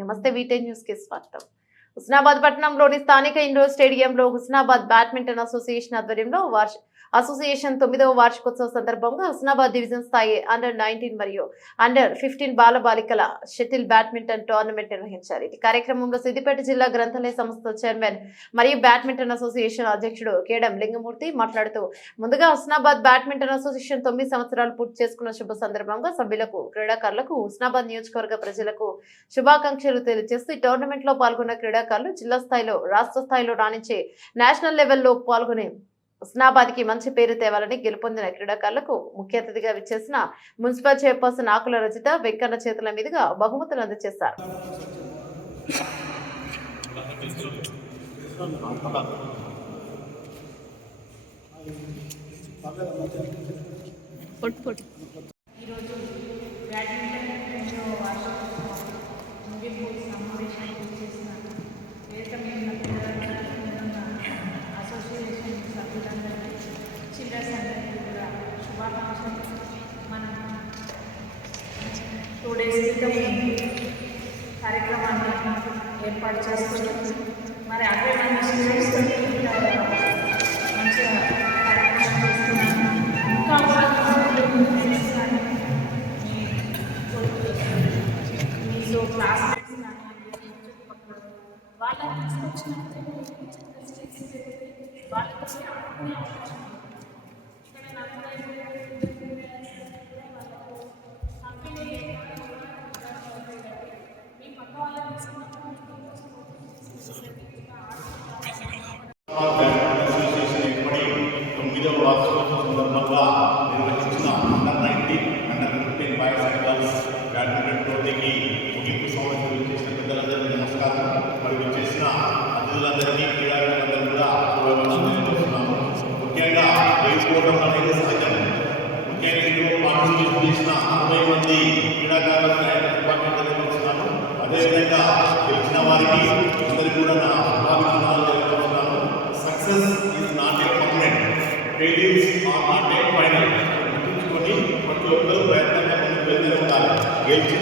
నమస్తే వీటెన్ న్యూస్ కి స్వాగతం. హుస్నాబాద్ పట్టణంలోని స్థానిక ఇండోర్ స్టేడియంలో హుస్నాబాద్ బ్యాడ్మింటన్ అసోసియేషన్ ఆధ్వర్యంలో అసోసియేషన్ 9వ వార్షికోత్సవ సందర్భంగా హుస్నాబాద్ డివిజన్ స్థాయి అండర్-19 మరియు అండర్-15 బాలబాలికల షటిల్ బ్యాడ్మింటన్ టోర్నమెంట్ నిర్వహించారు. ఈ కార్యక్రమంలో సిద్దిపేట జిల్లా గ్రంథాలయ సంస్థ చైర్మన్ మరియు బ్యాడ్మింటన్ అసోసియేషన్ అధ్యక్షుడు కేడం లింగమూర్తి మాట్లాడుతూ, ముందుగా హుస్నాబాద్ బ్యాడ్మింటన్ అసోసియేషన్ 9 సంవత్సరాలు పూర్తి చేసుకున్న శుభ సందర్భంగా సభ్యులకు, క్రీడాకారులకు, హుస్నాబాద్ నియోజకవర్గ ప్రజలకు శుభాకాంక్షలు తెలియజేస్తూ ఈ టోర్నమెంట్ లో పాల్గొన్న క్రీడాకారులు జిల్లా స్థాయిలో, రాష్ట్ర స్థాయిలో రాణించే నేషనల్ లెవెల్లో పాల్గొని హుస్నాబాద్ కి మంచి పేరు తేవాలని గెలుపొందిన క్రీడాకారులకు ముఖ్య అతిథిగా విచ్చేసిన మున్సిపల్ చైర్పర్సన్ ఆకుల రజిత వెంకన్న చేతుల మీదుగా బహుమతులు అందజేశారు. చిల్డ్రన్స్ అందరికీ కూడా శుభాకాంక్షలు. మనం 2 days క్రితం కార్యక్రమాన్ని ఏర్పాటు చేసుకున్నాం. మరి అదే మన స్టూడెంట్స్ మంచిగా కార్యక్రమం చేస్తున్నాం. ఇంకా మీతో క్లాస్మేట్స్ వాళ్ళని తీసుకొచ్చినట్టు వాళ్ళకి ఆడుకునే అవకాశం ఇక్కడ మీ పక్క వాళ్ళని తీసుకున్నప్పుడు నిర్వహించిన under nineteen, under fifteen boys and girls badminton టోర్నీకి ముగింపు సమావేశం చేసిన పెద్దలందరికీ నమస్కారం. మరియు చేసిన అతిథులందరికీ, క్రీడాకారులందరికీ కూడా తెలియజేస్తున్నాము. ముఖ్యంగా గెలుచుకోవడం అనేది సహజం. ముఖ్యంగా ఇందులో పార్టిసిపేట్ చేసిన 60 మంది క్రీడాకారులకు తెలియజేస్తున్నాను. అదేవిధంగా గెలిచిన వారికి అందరికీ కూడా నా శుభాభినందనాలు తెలియజేస్తున్నాను. Success is not a permanent, failures are not a final. గుర్తుంచుకొని ప్రతి ఒక్కరూ ప్రయత్నంగా ముందుకు వెళ్తూనే ఉండాలి. గెలిచిన